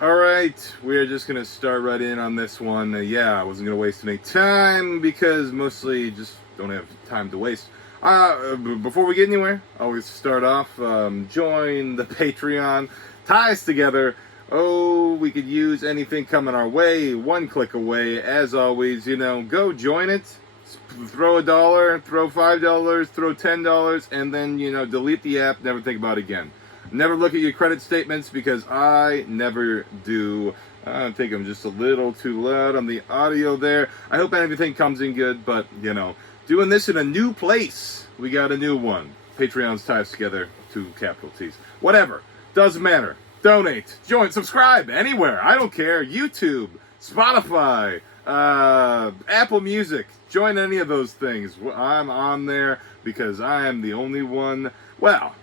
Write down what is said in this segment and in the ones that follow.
Alright, we're just gonna start right in on this one. Yeah, I wasn't gonna waste any time because mostly just don't have time to waste. Before we get anywhere, I always start off, join the Patreon, tie us together. Oh, we could use anything coming our way, one click away. As always, go join it. Throw $1, throw $5, throw $10, and then, delete the app, never think about it again. Never look at your credit statements because I never do. I think I'm just a little too loud on the audio there. I hope everything comes in good, but, doing this in a new place. We got a new one. Patreon's ties together, two capital T's. Whatever. Doesn't matter. Donate. Join. Subscribe. Anywhere. I don't care. YouTube. Spotify. Apple Music. Join any of those things. I'm on there because I am the only one. Well,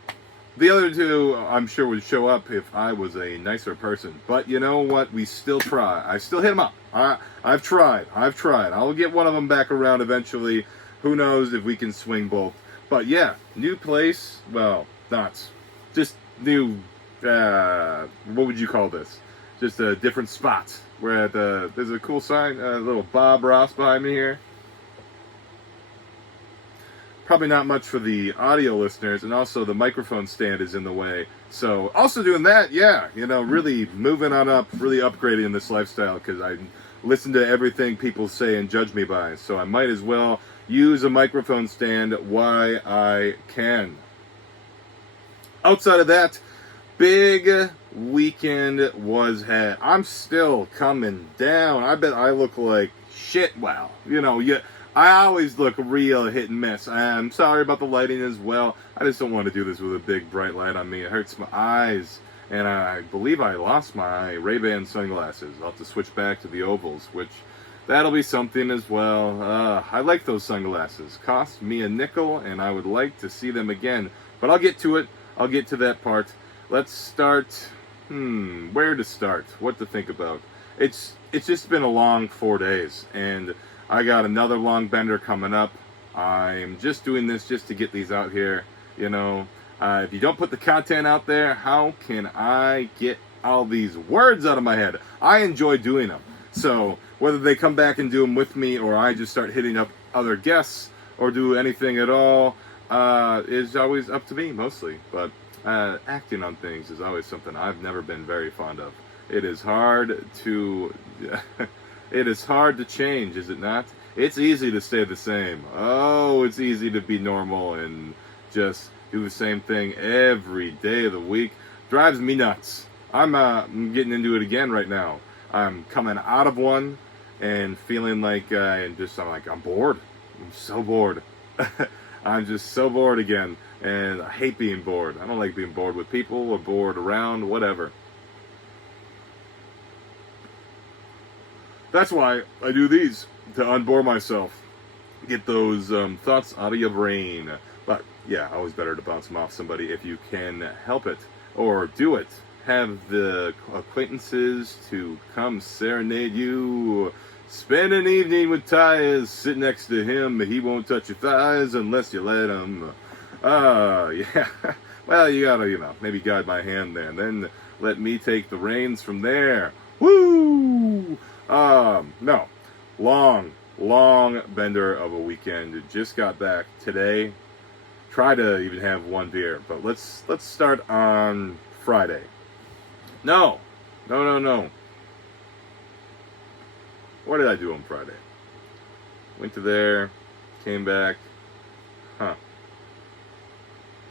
the other two, I'm sure, would show up if I was a nicer person. But you know what? We still try. I still hit them up. I've tried. I'll get one of them back around eventually. Who knows if we can swing both. But yeah, new place. Well, not. Just new, what would you call this? Just a different spot. We're at there's a cool sign, a little Bob Ross behind me here. Probably not much for the audio listeners, and also the microphone stand is in the way. So, also doing that, yeah, really moving on up, really upgrading this lifestyle, because I listen to everything people say and judge me by. So I might as well use a microphone stand while I can. Outside of that, big weekend was had. I'm still coming down. I bet I look like shit. Wow. I always look real hit and miss. I'm sorry about the lighting as well. I just don't want to do this with a big bright light on me. It hurts my eyes. And I believe I lost my Ray-Ban sunglasses. I'll have to switch back to the ovals, which that'll be something as well. I like those sunglasses. Cost me a nickel, and I would like to see them again. But I'll get to it. I'll get to that part. Let's start. Where to start? What to think about? It's just been a long 4 days, and I got another long bender coming up. I'm just doing this just to get these out here. If you don't put the content out there, how can I get all these words out of my head? I enjoy doing them. So whether they come back and do them with me, or I just start hitting up other guests, or do anything at all, is always up to me mostly. But acting on things is always something I've never been very fond of. It is hard to it is hard to change, is it not? It's easy to stay the same. Oh, it's easy to be normal and just do the same thing every day of the week. Drives me nuts. I'm getting into it again right now. I'm coming out of one and feeling like I'm bored. I'm so bored. I'm just so bored again, and I hate being bored. I don't like being bored with people or bored around, whatever. That's why I do these, to unbore myself. Get those thoughts out of your brain. But, yeah, always better to bounce them off somebody if you can help it. Or do it. Have the acquaintances to come serenade you. Spend an evening with Tyus. Sit next to him. He won't touch your thighs unless you let him. Yeah. Well, you gotta, maybe guide my hand there. And then let me take the reins from there. Woo! No. Long bender of a weekend. Just got back today. Try to even have one beer. But let's start on Friday. No. What did I do on Friday? Went to there, came back. I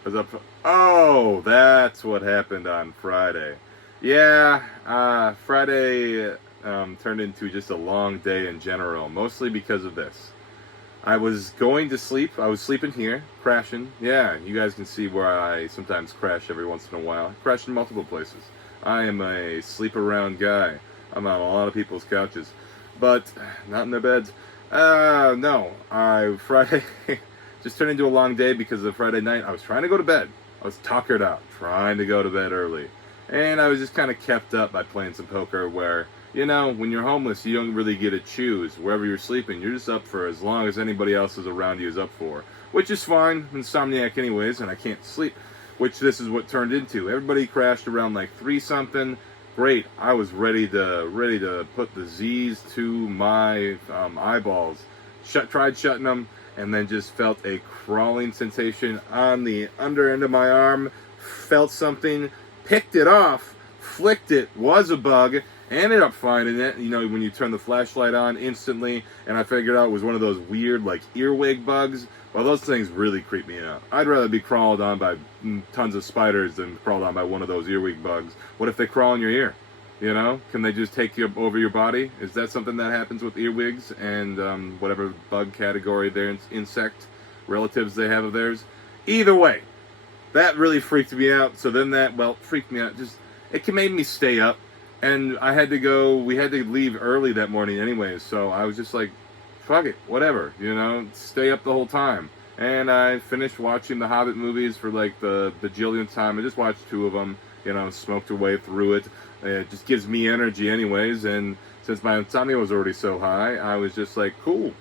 was up. Oh, that's what happened on Friday. Yeah, Friday turned into just a long day in general, mostly because of this. I was going to sleep. I was sleeping here, crashing. Yeah, you guys can see where I sometimes crash every once in a while. I crash in multiple places. I am a sleep-around guy. I'm on a lot of people's couches, but not in their beds. No, Friday just turned into a long day because of Friday night. I was trying to go to bed. I was tuckered out, trying to go to bed early. And I was just kind of kept up by playing some poker where, when you're homeless, you don't really get to choose. Wherever you're sleeping, you're just up for as long as anybody else is around you is up for. Which is fine. I'm insomniac anyways, and I can't sleep. Which this is what turned into. Everybody crashed around like 3-something. great. I was ready to put the Z's to my eyeballs. Tried shutting them, and then just felt a crawling sensation on the under end of my arm. Felt something, picked it off, flicked it, was a bug. Ended up finding it, you know, when you turn the flashlight on instantly, and I figured out it was one of those weird, like, earwig bugs. Well, those things really creep me out. I'd rather be crawled on by tons of spiders than crawled on by one of those earwig bugs. What if they crawl in your ear? You know? Can they just take you over your body? Is that something that happens with earwigs and whatever bug category their insect relatives they have of theirs? Either way, that really freaked me out. So then freaked me out. Just, it made me stay up. And we had to leave early that morning anyways, so I was just like, fuck it, whatever, you know, stay up the whole time. And I finished watching the Hobbit movies for like the bajillionth time. I just watched 2 of them, you know, smoked away through it. It just gives me energy anyways, and since my insomnia was already so high, I was just like, cool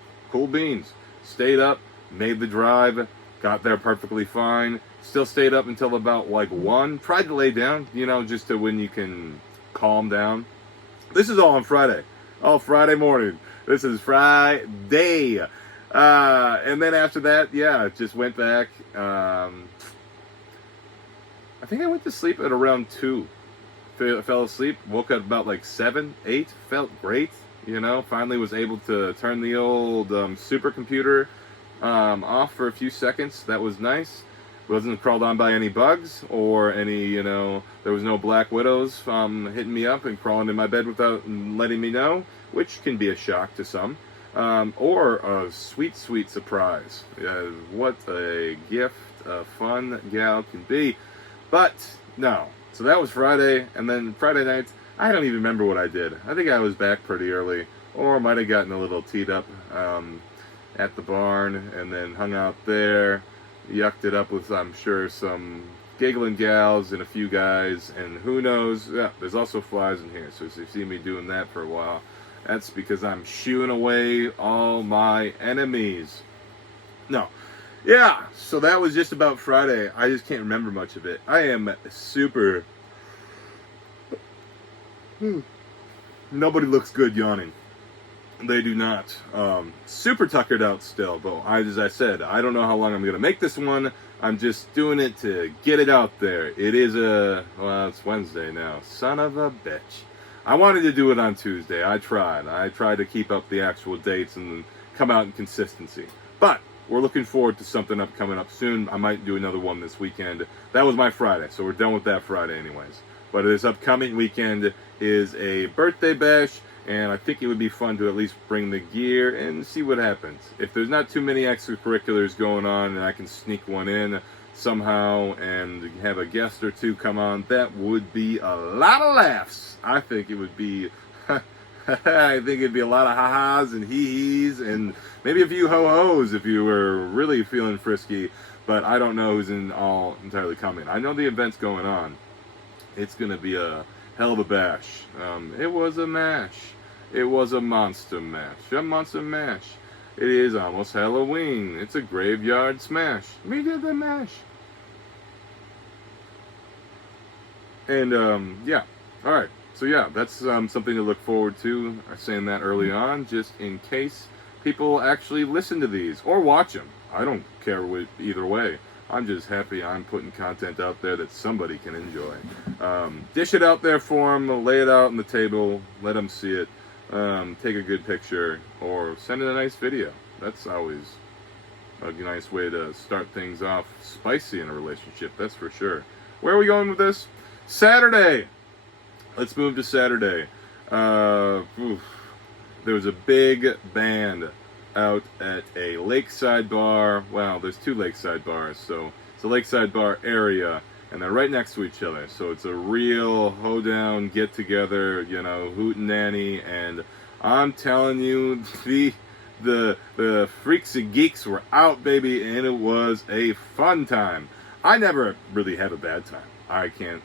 beans. Stayed up, made the drive, got there perfectly fine, still stayed up until about like 1, tried to lay down, you know, just to when you can calm down. This is all on Friday. All Friday morning. This is Friday. And then after that, yeah, just went back. I think I went to sleep at around 2. Fell asleep. Woke up about like 7, 8. Felt great. You know, finally was able to turn the old supercomputer off for a few seconds. That was nice. Wasn't crawled on by any bugs or any, you know, there was no black widows hitting me up and crawling in my bed without letting me know, which can be a shock to some, or a sweet, sweet surprise. What a gift a fun gal can be. But, no. So that was Friday, and then Friday night, I don't even remember what I did. I think I was back pretty early, or might have gotten a little teed up at the barn, and then hung out there. Yucked it up with, I'm sure, some giggling gals and a few guys, and who knows, yeah, there's also flies in here, so if you see me doing that for a while, that's because I'm shooing away all my enemies. No. Yeah, so that was just about Friday. I just can't remember much of it. I am super... Nobody looks good yawning. They do not. Super tuckered out still, but as I said, I don't know how long I'm going to make this one. I'm just doing it to get it out there. It is it's Wednesday now. Son of a bitch. I wanted to do it on Tuesday. I tried to keep up the actual dates and come out in consistency. But we're looking forward to something coming up soon. I might do another one this weekend. That was my Friday, so we're done with that Friday anyways. But this upcoming weekend is a birthday bash, and I think it would be fun to at least bring the gear and see what happens. If there's not too many extracurriculars going on and I can sneak one in somehow and have a guest or 2 come on, that would be a lot of laughs. I think it would be... I think it'd be a lot of ha-has and hee-hees and maybe a few ho-hos if you were really feeling frisky, but I don't know who's entirely coming. I know the event's going on. It's going to be a hell of a bash. It was a mash. It was a monster mash. A monster mash. It is almost Halloween. It's a graveyard smash. Me did the mash. And, yeah. Alright. So, yeah, that's something to look forward to. I'm saying that early on, just in case people actually listen to these or watch them. I don't care either way. I'm just happy I'm putting content out there that somebody can enjoy. Dish it out there for them, lay it out on the table, let them see it, take a good picture, or send in a nice video. That's always a nice way to start things off spicy in a relationship, that's for sure. Where are we going with this? Saturday! Let's move to Saturday. There was a big band out at a lakeside bar. Well, there's 2 lakeside bars, so it's a lakeside bar area, and they're right next to each other. So it's a real hoedown, get together, you know, hootenanny, and I'm telling you, the freaks and geeks were out, baby, and it was a fun time. I never really have a bad time. I can't.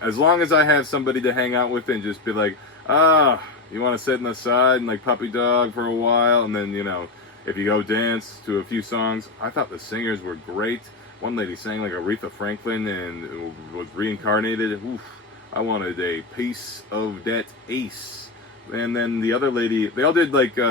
As long as I have somebody to hang out with and just be like, you want to sit in the side and like puppy dog for a while, and then, you know, if you go dance to a few songs. I thought the singers were great. One lady sang like Aretha Franklin and was reincarnated. Oof, I wanted a piece of that ace. And then the other lady, they all did like, they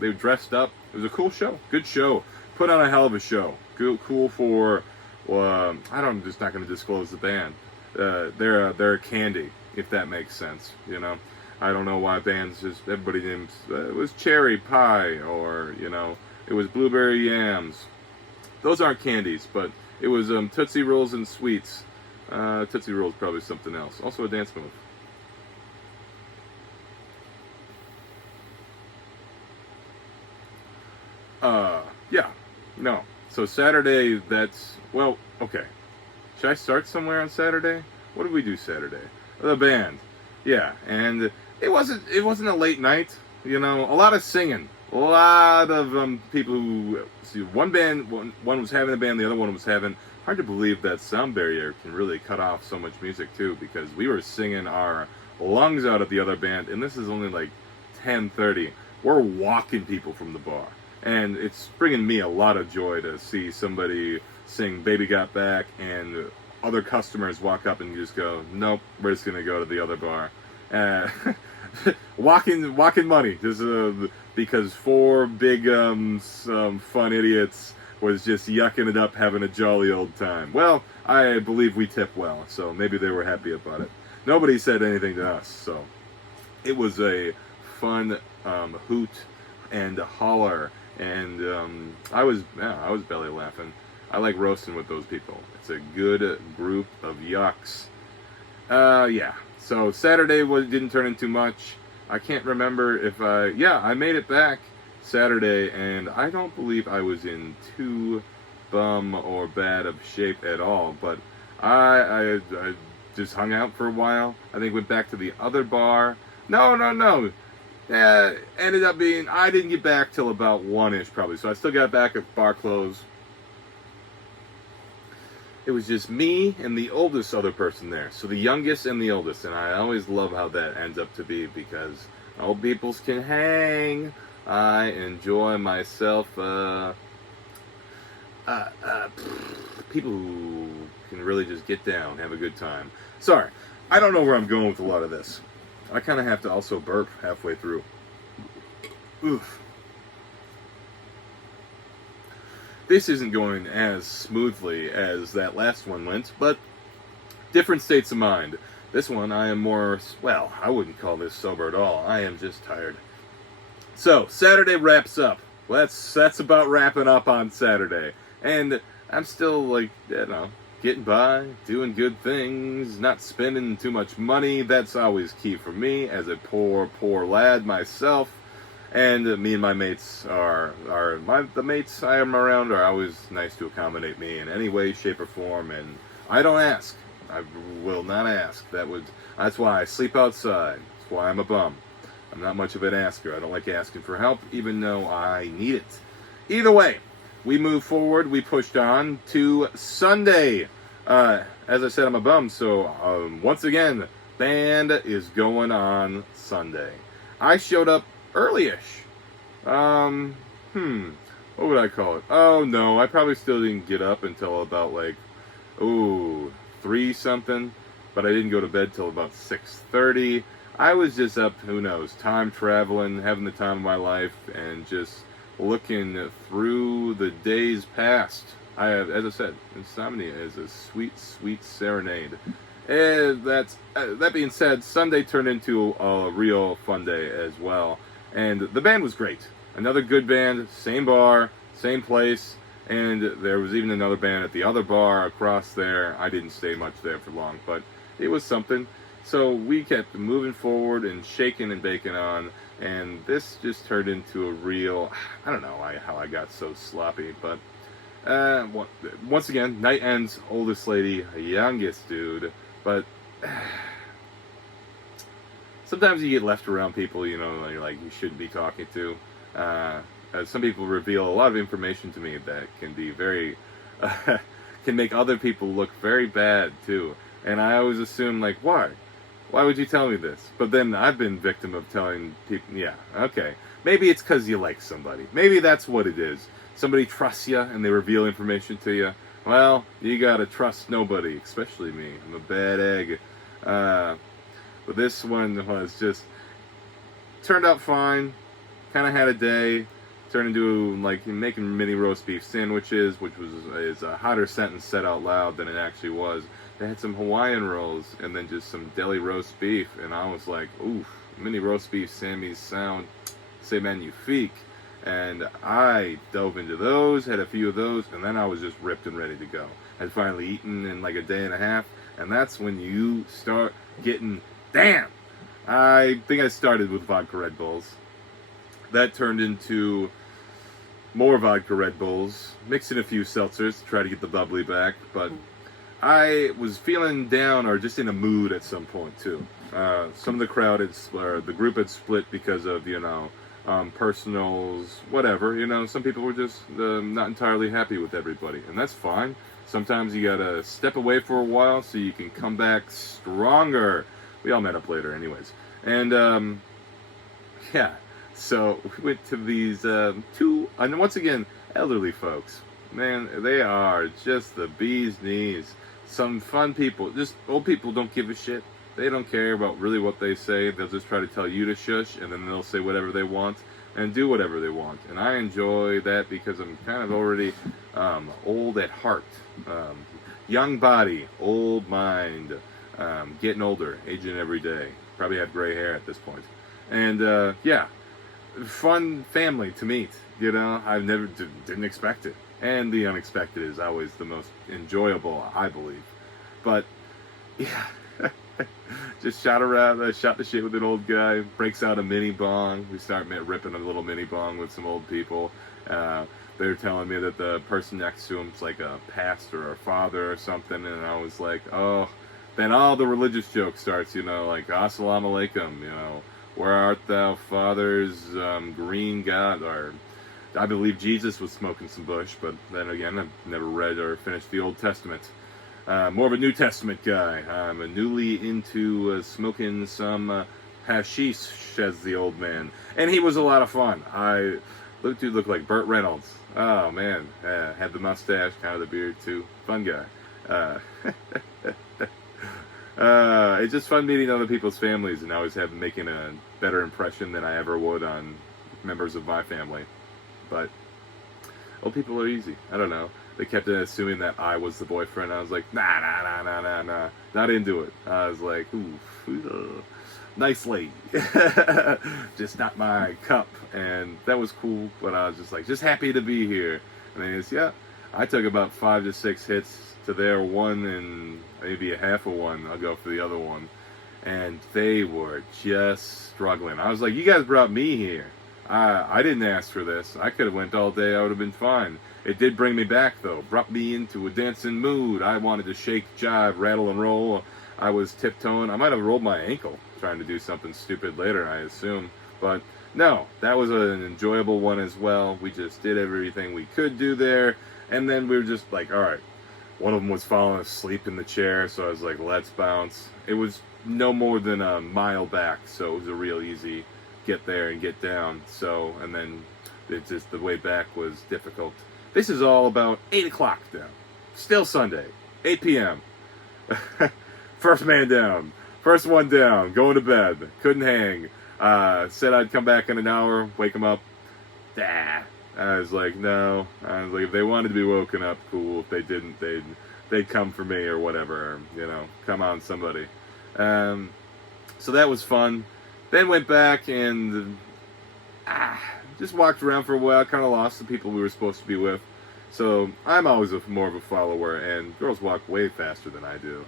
were dressed up. It was a cool show. Good show. Put on a hell of a show. Cool for, well, I'm just not going to disclose the band. They're a candy, if that makes sense, you know. I don't know why bands just, everybody names, it was cherry pie, or, you know, it was blueberry yams. Those aren't candies, but it was Tootsie Rolls and Sweets. Tootsie Rolls probably something else. Also a dance move. Yeah, no. So Saturday, that's, well, okay. Should I start somewhere on Saturday? What did we do Saturday? The band. Yeah, and it wasn't a late night, you know, a lot of singing. A lot of people who, see, one was having a band, the other one was having, hard to believe that sound barrier can really cut off so much music too, because we were singing our lungs out at the other band, and this is only like 10:30. We're walking people from the bar. And it's bringing me a lot of joy to see somebody sing Baby Got Back and other customers walk up and just go, nope, we're just going to go to the other bar. Walking money, just because four big some fun idiots was just yucking it up, having a jolly old time. Well, I believe we tip well, so maybe they were happy about it. Nobody said anything to us, so it was a fun hoot and holler. And I was belly laughing. I like roasting with those people. It's a good group of yucks. Yeah. So Saturday didn't turn into much. I can't remember if I made it back Saturday, and I don't believe I was in too bum or bad of shape at all. But I just hung out for a while. I think went back to the other bar. No. Ended up being, I didn't get back till about 1-ish probably, so I still got back at bar close. It was just me and the oldest other person there, so the youngest and the oldest, and I always love how that ends up to be, because old peoples can hang. I enjoy myself, people who can really just get down, have a good time. Sorry, I don't know where I'm going with a lot of this. I kind of have to also burp halfway through. Oof. This isn't going as smoothly as that last one went, but different states of mind. This one, I am more, well, I wouldn't call this sober at all. I am just tired. So, Saturday wraps up. Well, that's about wrapping up on Saturday. And I'm still, like, you know, getting by, doing good things, not spending too much money. That's always key for me as a poor lad myself. And me and my mates the mates I am around are always nice to accommodate me in any way, shape, or form. And I don't ask. I will not ask. That's why I sleep outside. That's why I'm a bum. I'm not much of an asker. I don't like asking for help, even though I need it. Either way, we moved forward. We pushed on to Sunday. As I said, I'm a bum, so once again, band is going on Sunday. I showed up early-ish. What would I call it? Oh, no, I probably still didn't get up until about, 3 something, but I didn't go to bed till about 6:30. I was just up, who knows, time traveling, having the time of my life, and just looking through the days past. I have, as I said, insomnia is a sweet, sweet serenade. And that being said, Sunday turned into a real fun day as well. And the band was great. Another good band, same bar, same place. And there was even another band at the other bar across there. I didn't stay much there for long, but it was something. So we kept moving forward and shaking and baking on. And this just turned into a real, I don't know how I got so sloppy, but once again, night ends, oldest lady, youngest dude. But sometimes you get left around people, you know, you're like, you shouldn't be talking to. Some people reveal a lot of information to me that can be very, can make other people look very bad too. And I always assume, like, why? Why would you tell me this? But then I've been victim of telling people, yeah, okay. Maybe it's because you like somebody. Maybe that's what it is. Somebody trusts you and they reveal information to you. Well, you gotta trust nobody, especially me. I'm a bad egg. But this one was just turned out fine. Kind of had a day. Turned into like making mini roast beef sandwiches, which is a hotter sentence said out loud than it actually was. They had some Hawaiian rolls and then just some deli roast beef, and I was like, oof, mini roast beef Sammy's sound, c'est magnifique. And I dove into those, had a few of those, and then I was just ripped and ready to go. Had finally eaten in like a day and a half, and that's when you start getting, damn! I think I started with vodka Red Bulls. That turned into more vodka Red Bulls, mixing a few seltzers to try to get the bubbly back, but I was feeling down or just in a mood at some point too. Some of the crowd or the group had split because of, personals, whatever. Some people were just not entirely happy with everybody, and that's fine. Sometimes you gotta step away for a while so you can come back stronger. We all met up later anyways. And, yeah. So we went to these two, and once again, elderly folks. Man, they are just the bee's knees. Some fun people. Just old people don't give a shit. They don't care about really what they say. They'll just try to tell you to shush, and then they'll say whatever they want and do whatever they want. And I enjoy that because I'm kind of already old at heart. Young body, old mind, getting older, aging every day. Probably have gray hair at this point. And, yeah. Fun family to meet, I've never didn't expect it, and the unexpected is always the most enjoyable, I believe. But yeah, just shot the shit with an old guy. Breaks out a mini bong. We start ripping a little mini bong with some old people. They're telling me that the person next to him's like a pastor or father or something, and I was like, oh. Then all the religious jokes starts, like Assalamu alaikum, where art thou, father's green God? Or I believe Jesus was smoking some bush, but then again, I've never read or finished the Old Testament. More of a New Testament guy. I'm newly into smoking some hashish, says the old man. And he was a lot of fun. Dude looked like Burt Reynolds. Oh, man. Had the mustache, kind of the beard, too. Fun guy. It's just fun meeting other people's families and always making a better impression than I ever would on members of my family. But old people are easy. I don't know. They kept assuming that I was the boyfriend. I was like, nah. Not into it. I was like, ooh, nice lady. Just not my cup. And that was cool, but I was just happy to be here. And I took about 5 to 6 hits to their one and maybe a half of one. I'll go for the other one. And they were just struggling. I was like, you guys brought me here. I didn't ask for this. I could have went all day. I would have been fine. It did bring me back, though. Brought me into a dancing mood. I wanted to shake, jive, rattle, and roll. I was tiptoeing. I might have rolled my ankle trying to do something stupid later, I assume. But no, that was an enjoyable one as well. We just did everything we could do there. And then we were just like, all right. One of them was falling asleep in the chair, so I was like, let's bounce. It was no more than a mile back, so it was a real easy get there and get down. So, and then the way back was difficult. This is all about 8 o'clock down. Still Sunday, 8 p.m. First man down. First one down. Going to bed. Couldn't hang. Said I'd come back in an hour, wake him up. I was like, no. I was like, if they wanted to be woken up, cool. If they didn't, they'd come for me or whatever. Come on, somebody. So that was fun. Then went back and just walked around for a while. Kind of lost the people we were supposed to be with. So I'm always more of a follower, and girls walk way faster than I do.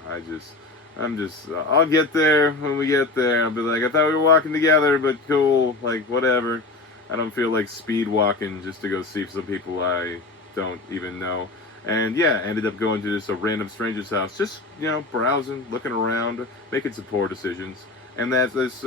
I'll get there when we get there. I'll be like, I thought we were walking together, but cool, like, whatever. I don't feel like speed walking just to go see some people I don't even know. And yeah, ended up going to just a random stranger's house, just, browsing, looking around, making some poor decisions. And that's this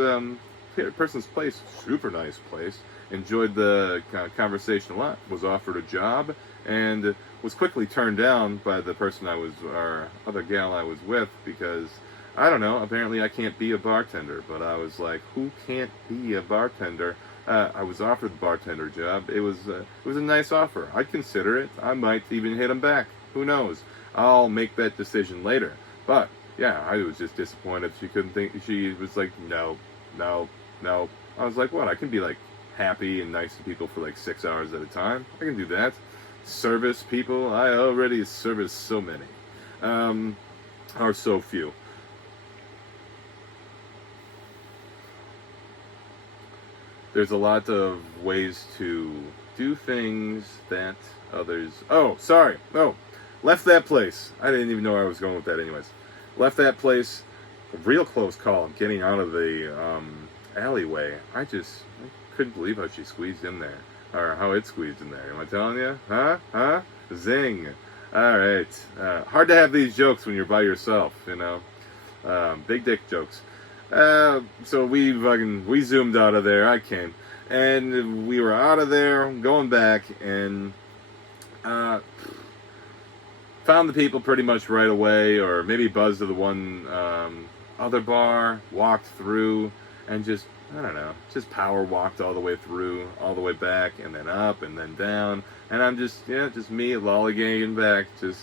person's place, super nice place. Enjoyed the conversation a lot, was offered a job, and was quickly turned down by the person our other gal I was with, because, I don't know, apparently I can't be a bartender. But I was like, who can't be a bartender? I was offered the bartender job. It was a nice offer. I'd consider it. I might even hit him back. Who knows? I'll make that decision later. But yeah, I was just disappointed. She couldn't think. She was like, no, no, no. I was like, what? I can be like happy and nice to people for like 6 hours at a time. I can do that. Service people. I already service so many, or so few. There's a lot of ways to do things that others. Oh, sorry. Oh, left that place. I didn't even know where I was going with that, anyways. Left that place. A real close call. Getting out of the alleyway. I couldn't believe how she squeezed in there, or how it squeezed in there. Am I telling you? Huh? Huh? Zing. All right. Hard to have these jokes when you're by yourself, you know. Big dick jokes. So we zoomed out of there. I came, and we were out of there, going back, and found the people pretty much right away, or maybe buzzed to the one other bar, walked through, and just, I don't know, just power walked all the way through, all the way back, and then up, and then down, and I'm just me lollygagging back, just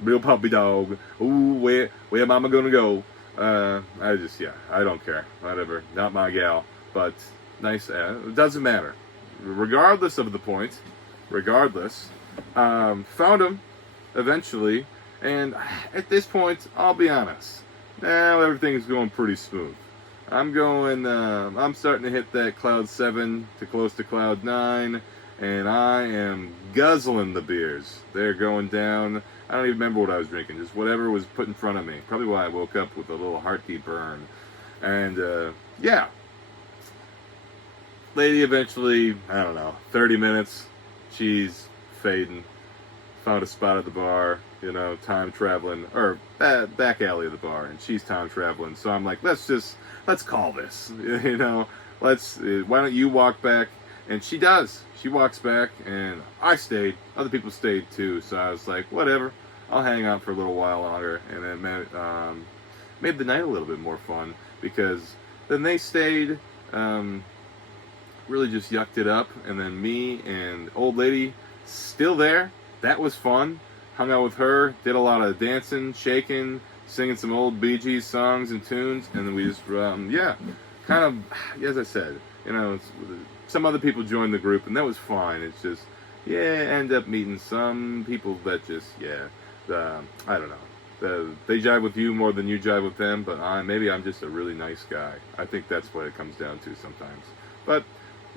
real puppy dog. Ooh, where mama gonna go? I don't care. Whatever. Not my gal. But nice. It doesn't matter. Regardless of the point, found him eventually. And at this point, I'll be honest. Now everything's going pretty smooth. I'm starting to hit that cloud 7 to close to cloud 9. And I am guzzling the beers. They're going down. I don't even remember what I was drinking. Just whatever was put in front of me. Probably why I woke up with a little heartbeat burn. And, yeah. Lady eventually, I don't know, 30 minutes. She's fading. Found a spot at the bar. You know, time traveling. Or back alley of the bar. And she's time traveling. So I'm like, let's call this. You know, why don't you walk back? And she does. She walks back, and I stayed. Other people stayed too. So I was like, whatever. I'll hang out for a little while longer. And it made the night a little bit more fun, because then they stayed, really just yucked it up. And then me and old lady still there. That was fun. Hung out with her. Did a lot of dancing, shaking, singing some old Bee Gees songs and tunes. And then we just, kind of, as I said, you know, some other people joined the group, and that was fine. It's just, end up meeting some people that just, I don't know. They jive with you more than you jive with them, but maybe I'm just a really nice guy. I think that's what it comes down to sometimes. But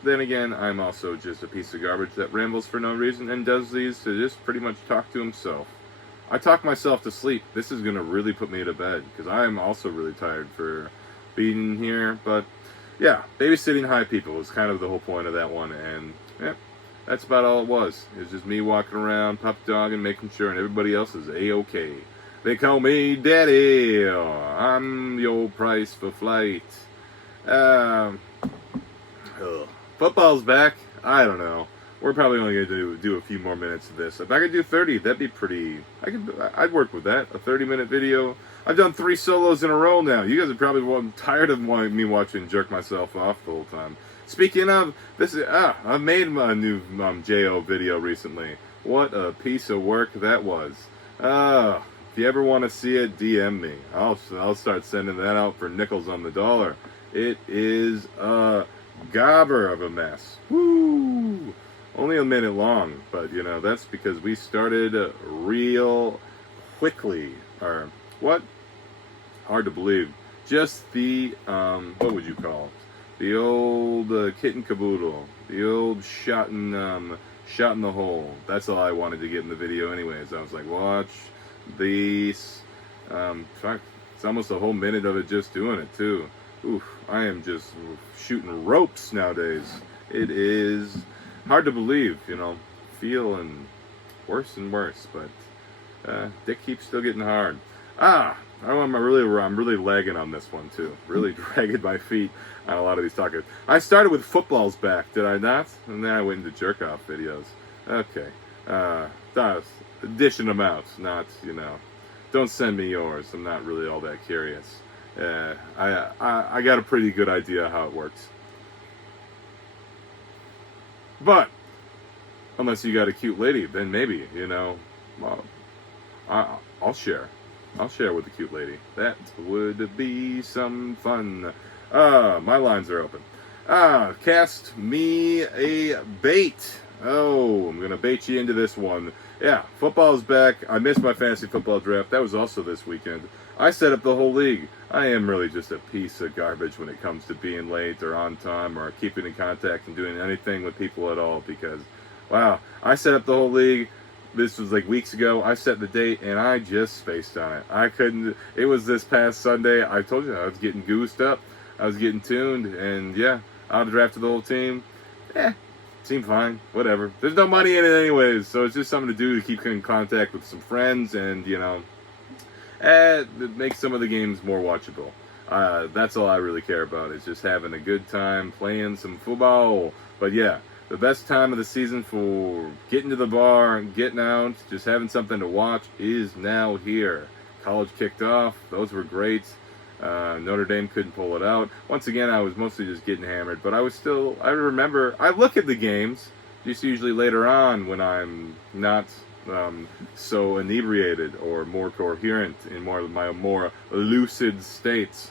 then again, I'm also just a piece of garbage that rambles for no reason and does these to just pretty much talk to himself. I talk myself to sleep. This is going to really put me to bed, because I am also really tired for being here, but yeah, babysitting high people was kind of the whole point of that one, and that's about all it was. It was just me walking around, pup dogging, making sure, and everybody else is A-OK. They call me Daddy. I'm the old price for flight. Football's back. I don't know. We're probably only going to do a few more minutes of this. If I could do 30, that'd be pretty. I'd work with that. A 30-minute video. I've done 3 solos in a row now. You guys are probably tired of me watching jerk myself off the whole time. Speaking of, I made my new J.O. video recently. What a piece of work that was. If you ever want to see it, DM me. I'll start sending that out for nickels on the dollar. It is a gobber of a mess. Woo! Only a minute long, but you know, that's because we started real quickly. Or what? Hard to believe. Just the what would you call it? The old kit and caboodle. The old shot in the hole. That's all I wanted to get in the video anyways. I was like, watch these. It's almost a whole minute of it just doing it too. Oof, I am just shooting ropes nowadays. It is hard to believe, you know, feeling worse and worse, but dick keeps still getting hard. I'm really lagging on this one too. Really dragging my feet on a lot of these talkers. I started with football's back, did I not? And then I went into jerk off videos. Okay, dishing them out, not, you know. Don't send me yours. I'm not really all that curious. I got a pretty good idea how it works. But unless you got a cute lady, then maybe, you know, I'll share. I'll share with the cute lady. That would be some fun. My lines are open. Cast me a bait. Oh, I'm going to bait you into this one. Yeah, football's back. I missed my fantasy football draft. That was also this weekend. I set up the whole league. I am really just a piece of garbage when it comes to being late or on time or keeping in contact and doing anything with people at all because, wow, I set up the whole league. This was like weeks ago. I set the date and I just spaced on it. I couldn't. It was this past Sunday. I told you I was getting goosed up. I was getting tuned, and yeah, I drafted the whole team. Seemed fine. Whatever. There's no money in it anyways, so it's just something to do to keep in contact with some friends, and it makes some of the games more watchable. That's all I really care about. Is just having a good time playing some football. But yeah. The best time of the season for getting to the bar, getting out, just having something to watch is now here. College kicked off. Those were great. Notre Dame couldn't pull it out. Once again, I was mostly just getting hammered, but I remember, I look at the games, just usually later on when I'm not so inebriated or more coherent in my more lucid states.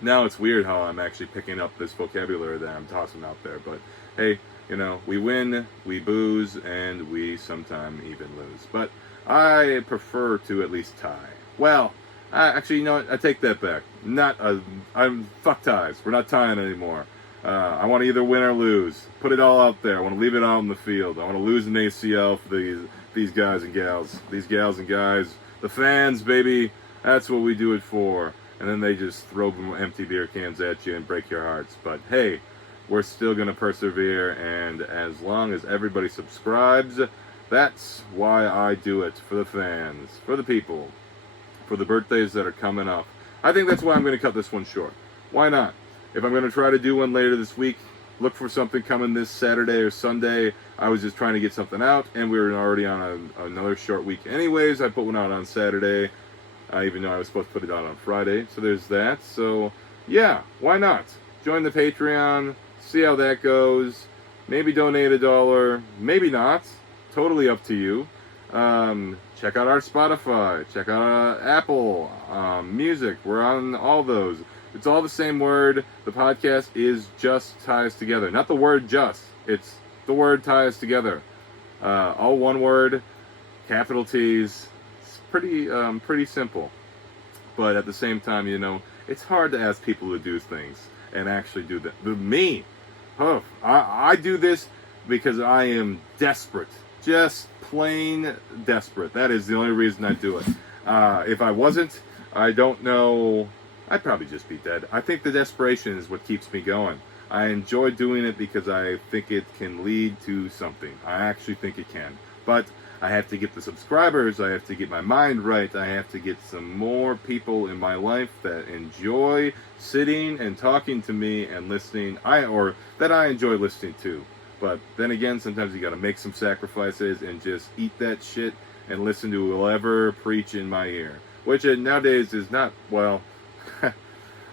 Now it's weird how I'm actually picking up this vocabulary that I'm tossing out there, but hey, we win, we booze, and we sometimes even lose. But I prefer to at least tie. Well, actually, you know what? I take that back. I'm fuck ties. We're not tying anymore. I want to either win or lose. Put it all out there. I want to leave it out on the field. I want to lose an ACL for these guys and gals. These gals and guys. The fans, baby. That's what we do it for. And then they just throw empty beer cans at you and break your hearts. But hey, we're still going to persevere, and as long as everybody subscribes, that's why I do it, for the fans, for the people, for the birthdays that are coming up. I think that's why I'm going to cut this one short. Why not? If I'm going to try to do one later this week, look for something coming this Saturday or Sunday. I was just trying to get something out, and we were already on another short week anyways. I put one out on Saturday, even though I was supposed to put it out on Friday, so there's that. So, yeah, why not? Join the Patreon. See how that goes. Maybe donate $1, maybe not. Totally up to you. Check out our Spotify. Check out Apple Music. We're on all those. It's all the same word. The podcast is Just Tie Us Together. Not the word just. It's the word Tie Us Together. All one word, capital T's. It's pretty simple. But at the same time, it's hard to ask people to do things and actually do that. Me. I do this because I am desperate. Just plain desperate. That is the only reason I do it. If I wasn't, I don't know. I'd probably just be dead. I think the desperation is what keeps me going. I enjoy doing it because I think it can lead to something. I actually think it can. But I have to get the subscribers. I have to get my mind right. I have to get some more people in my life that enjoy sitting and talking to me and listening, or that I enjoy listening to. But then again, sometimes you got to make some sacrifices and just eat that shit and listen to whoever preach in my ear. Which nowadays is not, well,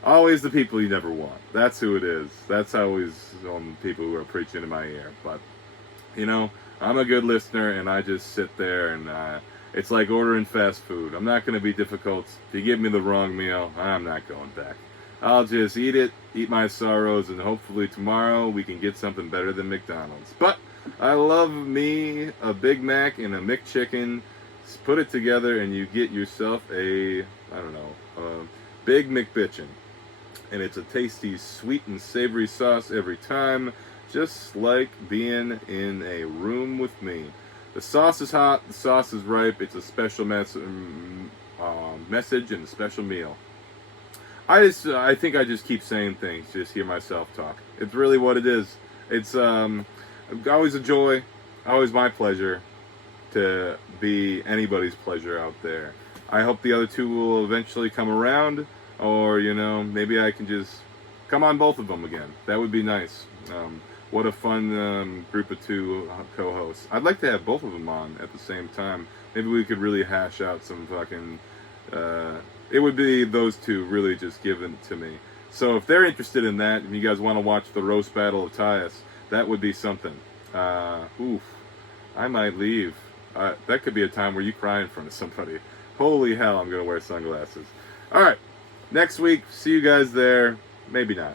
always the people you never want. That's who it is. That's always people who are preaching in my ear. But, I'm a good listener, and I just sit there, and it's like ordering fast food. I'm not going to be difficult. If you give me the wrong meal, I'm not going back. I'll just eat it, eat my sorrows, and hopefully tomorrow we can get something better than McDonald's. But I love me a Big Mac and a McChicken. Just put it together, and you get yourself a Big McBitchin'. And it's a tasty, sweet, and savory sauce every time. Just like being in a room with me. The sauce is hot, the sauce is ripe, it's a special message and a special meal. I think I just keep saying things, just hear myself talk. It's really what it is. It's always a joy, always my pleasure to be anybody's pleasure out there. I hope the other two will eventually come around, or, maybe I can just come on both of them again. That would be nice. What a fun group of two co-hosts. I'd like to have both of them on at the same time. Maybe we could really hash out some fucking... it would be those two really just giving it to me. So if they're interested in that, and you guys want to watch the roast battle of Tyus, that would be something. I might leave. That could be a time where you cry in front of somebody. Holy hell, I'm going to wear sunglasses. All right. Next week, see you guys there. Maybe not.